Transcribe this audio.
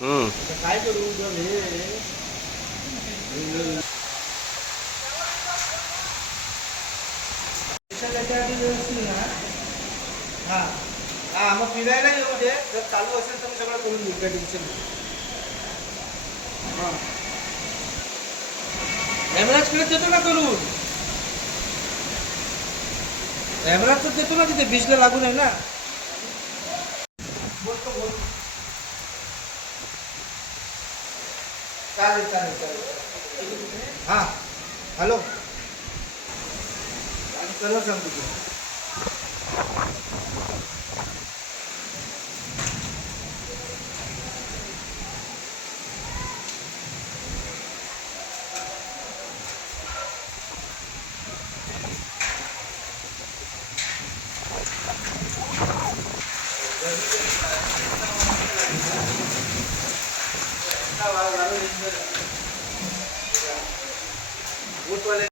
हम्म. आता काय करू जर हे त्याच्या आधी व्यवस्थित ना. हां हां मग फिरायला येऊ दे, जर चालू असेल तर मी सगळं करून घेऊ, काय टेन्शन नाही. हां हेमराजकडे देतो ना करून, हेमराजच देतो ना, तिथे बीचला लागून आहे ना. बोलतो बोल. चालेल चालेल चालेल. हां हॅलो, आणि कलर सांगतो तुला.